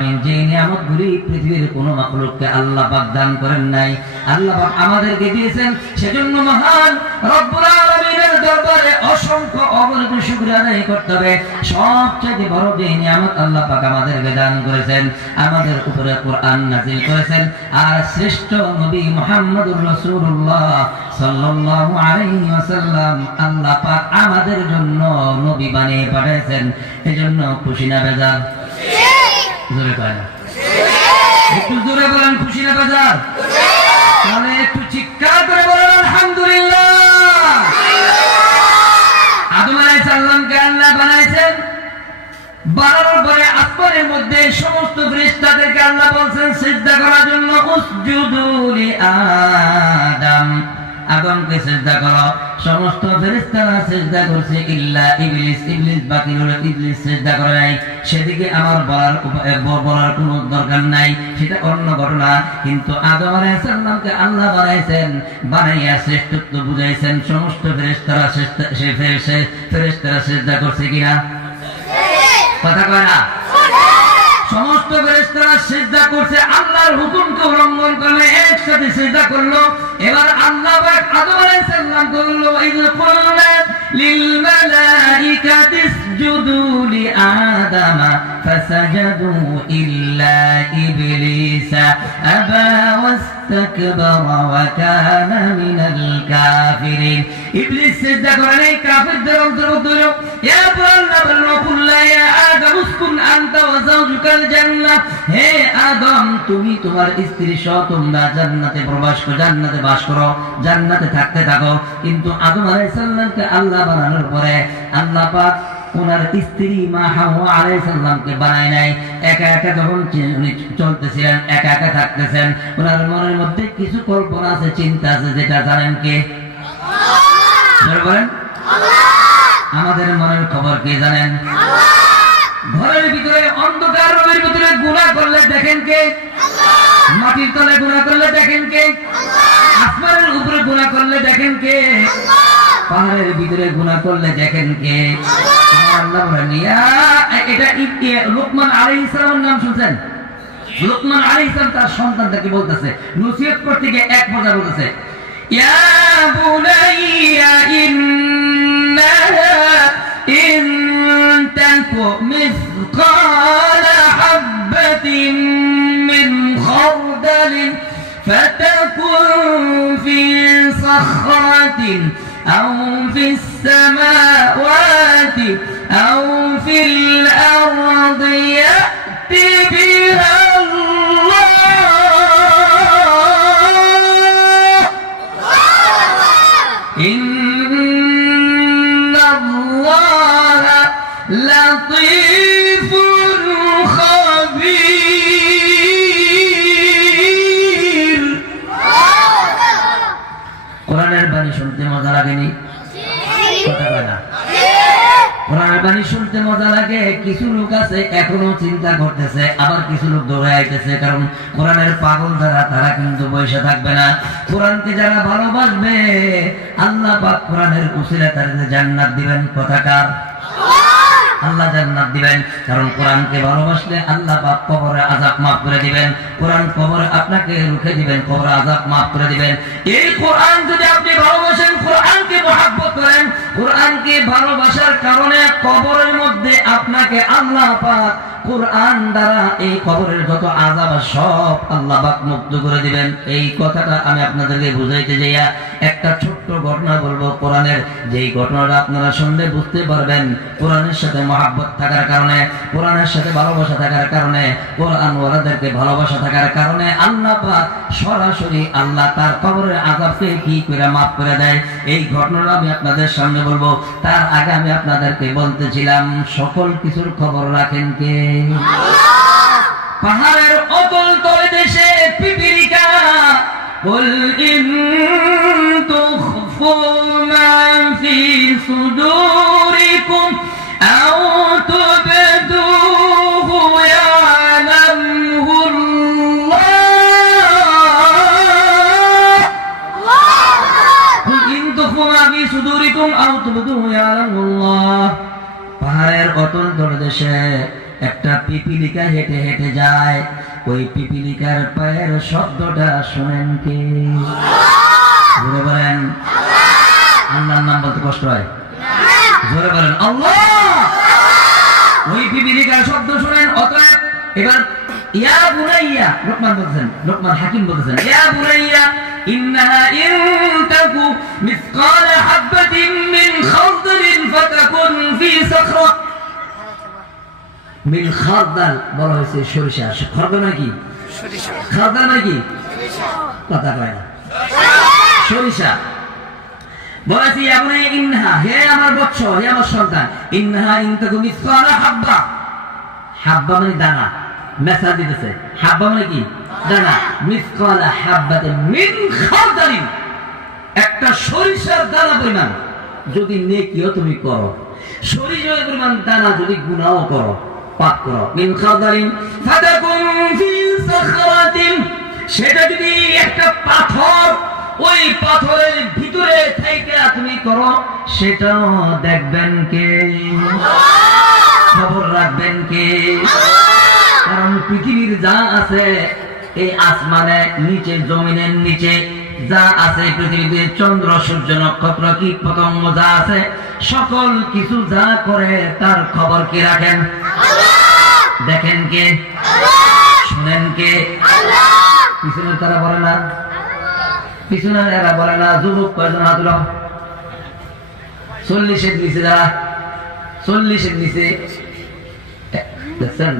যে নিয়ামতগুলি পৃথিবীর কোনো মাখলুককে আল্লাহ পাক দান করেন নাই, আল্লাহ পাক আমাদেরকে দিয়েছেন। সেজন্য মহান রব্বুল আলামিনের দরবারে অসংখ্য অগণিত শুকরিয়া আদায় করতে হবে। সবচেয়ে বড় যে নিয়ামত আল্লাহ পাক আমাদেরকে দান করেছেন, আমাদের উপরে কোরআন নাযিল করেছেন, আর শ্রেষ্ঠ নবী মুহাম্মদুর রাসূলুল্লাহ সাল্লাল্লাহু আলাইহি ওয়াসাল্লাম আল্লাহ পাক আমাদের জন্য নবী বানিয়ে পাঠিয়েছেন। এজন্য খুশি না বেজার? জোরে কয় না, একটু জোরে বলেন খুশি না বেজার? তাহলে একটু চিৎকার করে বলেন আলহামদুলিল্লাহ। আদম আলাইহিস সালামকে আল্লাহ বানাইছেন, বানানোর পরে আসমানের মধ্যে সমস্ত ফেরেশতাদেরকে আল্লাহ বলছেন সিজদা করার জন্য, উসজুদু লি আদম, আদমকে সিজদা করো। সমস্ত ফেরেশতারা সিজদা করছে ইল্লা ইবলিস, ইবলিস বাকি রইল, ইবলিস সিজদা করে নাই। সেদিকে আমার বলার কোনো দরকার নাই, সেটা অন্য ঘটনা। কিন্তু আদম আলাইহিস সালামকে আল্লাহ বানাইছেন, বানাইয়া শ্রেষ্ঠত্ব বুঝাইছেন। সমস্ত ফেরেশতারা ফেরেশতারা সিজদা করছে কিনা? কথা কয় না? সমস্ত ফেরেশতারা সিজদা করছে, আল্লাহর হুকুমকে উল্লঙ্ঘন করলে একসাথে সিজদা করলো। এবার আল্লাহ পাক আদম আলাইহিস সালাম বলল, ইয কুলনা লিল মালাইকাতি ইসজুদু লি আদম ফাসাজাদু ইল্লা ইবলিস আবা ওয়াস্তাকবারা ওয়া কানা মিনাল কাফিরিন। ইবলিস সিজদা করে নাই, কাফিরদের অন্তর্ভুক্ত হলো। এরপর আল্লাহ বলল, কুল্লা ইয়া আদম উসকুন আনতা ওয়া যাওজুকাল জান্নাহ, হে আদম তুমি তোমার স্ত্রী সহ তোমরা জান্নাতে প্রবেশ করো, জান্নাতে বাস করো, জান্নাতে থাকতে থাকো। কিন্তু আদম আলাইহিস সালামকে আল্লাহ বানানোর পরে আল্লাহ পাক ওনার স্ত্রী মা হাওয়া আলাইহিস সালামকে বানায় নাই। একা একা যখন উনি চলতেছিলেন, একা একা থাকতেছেন, ওনার মনের মধ্যে কিছু কল্পনা আছে, চিন্তা আছে, যেটা জানেন কে? আল্লাহ বলেন। আমাদের মনের খবর কে জানেন? ঘরের ভিতরে অন্ধকার রুমের ভিতরে গুনাহ করলে দেখেন কে? মাটির তলে গুনাহ করলে দেখেন কে? আসমানের উপরে গুনাহ করলে দেখেন কে? পাহাড়ের ভিতরে গুনাহ করলে দেখেন কে? আল্লাহ বলেন, এটা লুকমান আলাইহিস সালামের নাম শুনছেন? লুকমান আলাইহিস সালাম তার সন্তানকে বলতেছে, নসিহত করতে গিয়ে এক কথা বলতেছে, ইয়া বুনাইয়া ইন্নাহা ইন তাকু মিসকালা হাববাতিন মিন খারদালিন ফাতাকুন ফি সাখরাতিন আও ফিস সামাওয়াতি আও ফিল আরদি ইয়াতি বিহা কোরআনের বাণী শুনতে মজা লাগেনি? কথা কয় না? কোরআনের বাণী শুনতে মজা লাগে। কিছু লোক আছে এখনো চিন্তা করতেছে, আবার কিছু লোক দৌড়ে আইতেছে, কারণ কোরআনের পাগল যারা তারা কিন্তু বসে থাকবে না। কোরআনকে যারা ভালোবাসবে আল্লাহ পাক কোরআনের উসিলায় তাদের জান্নাত দিবেন। কথাকার আল্লাহ জান্নাত দিবেন, কারণ কোরআনকে ভালোবাসলে আল্লাহ পাক কবরে আযাব মাফ করে দিবেন। কোরআন কবরে আপনাকে রুখে দিবেন, কবরে আযাব মাফ করে দিবেন। এই কোরআন যদি আপনি ভালোবাসেন, কোরআনকে মহব্বত করেন, কোরআনকে ভালোবাসার কারণে কবরের মধ্যে আপনাকে আল্লাহ পাক কোরআন দ্বারা এই কবরের যত আযাব সব আল্লাহ পাক মুক্ত করে দিবেন। এই কথাটা আমি আপনাদেরকে বুঝাইতে যাইয়া একটা ছোট্ট ঘটনা বলবো কোরআনের, যেই ঘটনাটা আপনারা শুনলে বুঝতে পারবেন কোরআনের সাথে মহব্বত থাকার কারণে, কোরআনের সাথে ভালোবাসা থাকার কারণে, কোরআন ওয়ালাদেরকে ভালোবাসা থাকার কারণে আল্লাহ পাক সরাসরি আল্লাহ তার কবরের আযাবকে কি করে মাফ করে দেয়। এই ঘটনাটা আমি আপনাদের সামনে বলবো। তার আগে আমি আপনাদেরকে বলতেছিলাম, সকল কিছুর খবর রাখেন কে? পাহাড়ের অতল তলে দেশে পিপিলিকা, কুল ইন তুখফু মা ফি সুদুরিকুম আও তুবদুহু ইয়ালামুল্লাহ, কুল ইন তুখফু মা ফি সুদুরিকুম আও তুবদুহু ইয়ালামুল্লাহ। পাহাড়ের অতল তলে দেশে একটা পিপিলিকা হেঁটে হেঁটে যায়, ওই পিপিলিকার পায়ের শব্দটা শোনেন কে? জোরে বলেন। আল্লাহর নাম বলতে কষ্ট হয়? জোরে বলেন আল্লাহ। ওই পিপিলিকার শব্দ শোনেন। অতএব এবার ইয়া বুনাইয়া, লোকমান বলছেন, লোকমান হাকিম বলছেন, ইয়া বুনাইয়া ইন্নাহা ইন তাকু মিসকাল হাববাতিন মিন খারদালিন ফাতাকুন ফি সাখরা। মিন খারদাল বলা হয়েছে সরিষা। খারদাল মানে কি? সরিষা। খারদাল মানে কি? সরিষা। কথা কয় না, সরিষা। বলেছি ইয়া বুনাইয়া ইন্নাহা, হে আমার বৎস, হে আমার সন্তান, ইন্নাহা ইন তাকু মিসকাল হাব্বা। হাব্বা মানে দানা, মেসা দিতেছে। হাব্বা মানে কি? দানা। মিসকাল হাব্বাতিন মিন খারদালিন, একটা সরিষার দানা পরিমাণ যদি নেকিও তুমি করো, সরিষার পরিমাণ দানা যদি গুনাহও করো, পাপ করো, মিন খারদালিন ফাতাকুন ফি সাখরাতিন, সেটা যদি একটা পাথর, ওই পাথরের ভিতরে থেকে তুমি করো, সেটাও দেখবেন কে? খবর রাখবেন কে? কারণ পৃথিবীর যা আছে, এই আসমানে নিচে, জমিনের নিচে যা আছে, পৃথিবীতে চন্দ্র সূর্য নক্ষত্র কীট পতঙ্গ যা আছে, সকল কিছু যা করে তার খবর কে রাখেন? দেখেন কে? শুনেন কে? পিছনে তারা বলে না, পিছনে এরা বলে না। যুবক কয়জন হাত উঠাও? 40-এর নিচে যারা, 40-এর নিচে দেখছেন?